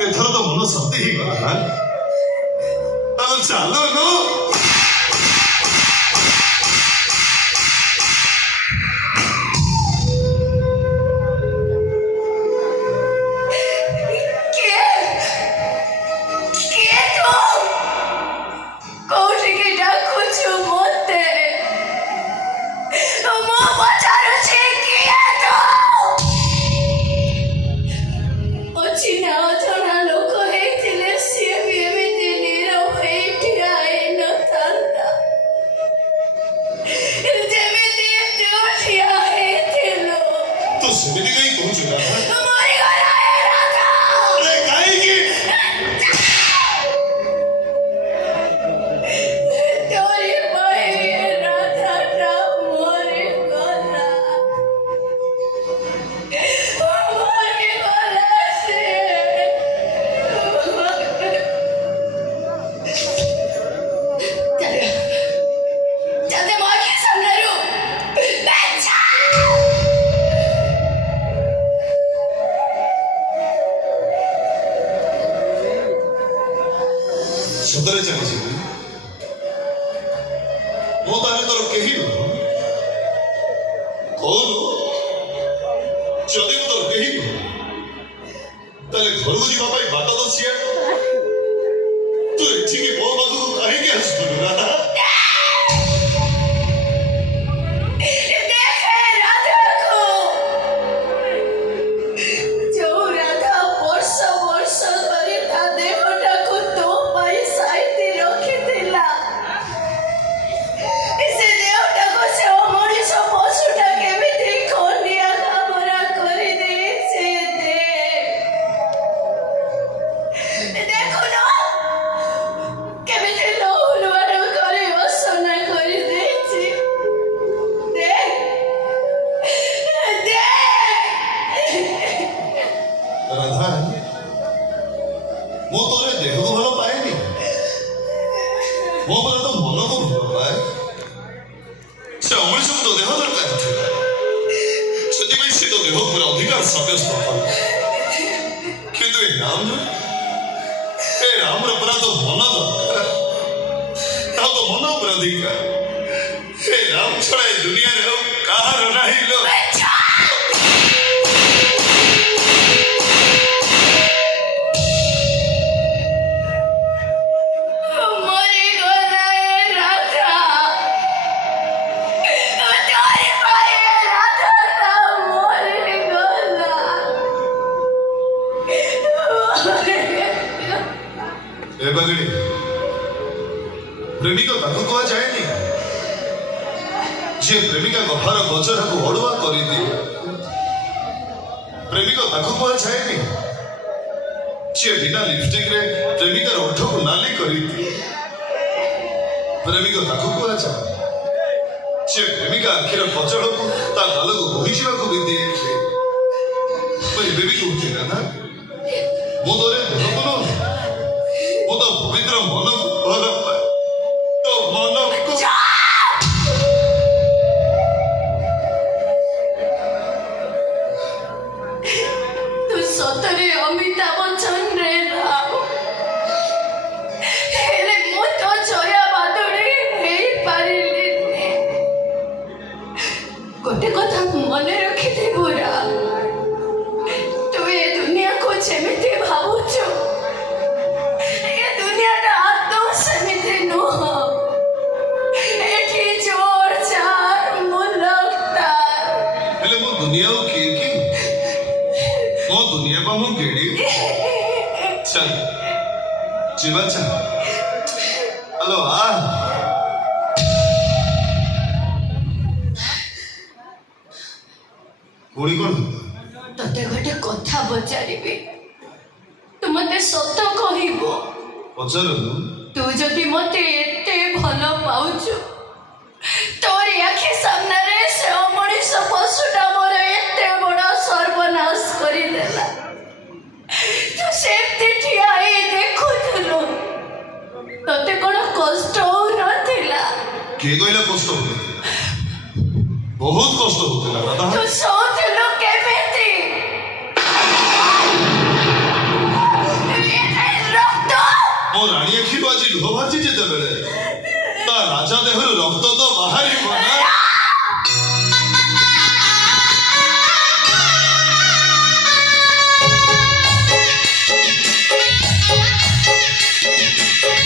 एथर तो मन सती ही गला ना चलो नो सदरे चली मो ताले तोर केही न कौन जदि मो तोर केही न ताले घर को जीवा पाई बाट दसिया तू एठी के मो बागु काहे के आसतु ना मो तोरे देह को भल पाएनी मो पर तो मन को भल पाए से अमृत तो देह दरकार से तो देह पूरा अधिकार सब्यस्त किंतु राम पूरा तो मन दरकार तो मन पूरा अधिकार राम छड़ा दुनिया कहार नहीं लो प्रेमिका ताकू कह जाएनी जे प्रेमिका गफार गजरा को अड़ुआ कर प्रेमिका ताकू कह जाएनी जे बिना लिपस्टिक रे प्रेमिकार ओठ को नाली कर प्रेमिका ताकू कह जाए जे प्रेमिका आखिर कजल को ता गाल को बोही जावा भी दिए बेबी कहते ना मो तोरे देह को मो तो पवित्र मन को भल पाए तो मन को तू सतरे अमिताभ बच्चन रे राम हेले मो तो जया बादड़ी हेई पारिलिनी गोटे कथा मन रखी दे बुरा तू ए दुनिया को जेमिति भावुछु दुनिया मो दुनिया पर मु गेड़ी चल जीवा चल हेलो आ गोड़ी कौन तते गोटे कथा पचारिबे तू मते सत कहिबो पचार तू जदि मते एते भल पाउछु तोरी आखि सामने रे से मनीष पशुटा मोर एते बड़ सर्वनाश करी देला तू सेफ्टी ठिया ए देखुथुनु तते कोन कष्ट हो नथिला के कहला कष्ट हो बहुत कष्ट होतिला दादा तू सोचलो केमेती ଆଜି ଲୁହ ଭାଜି ଯେତେବେଳେ ତା ରାଜା ଦେହରୁ ରକ୍ତ ତ ବାହାରିବ ନା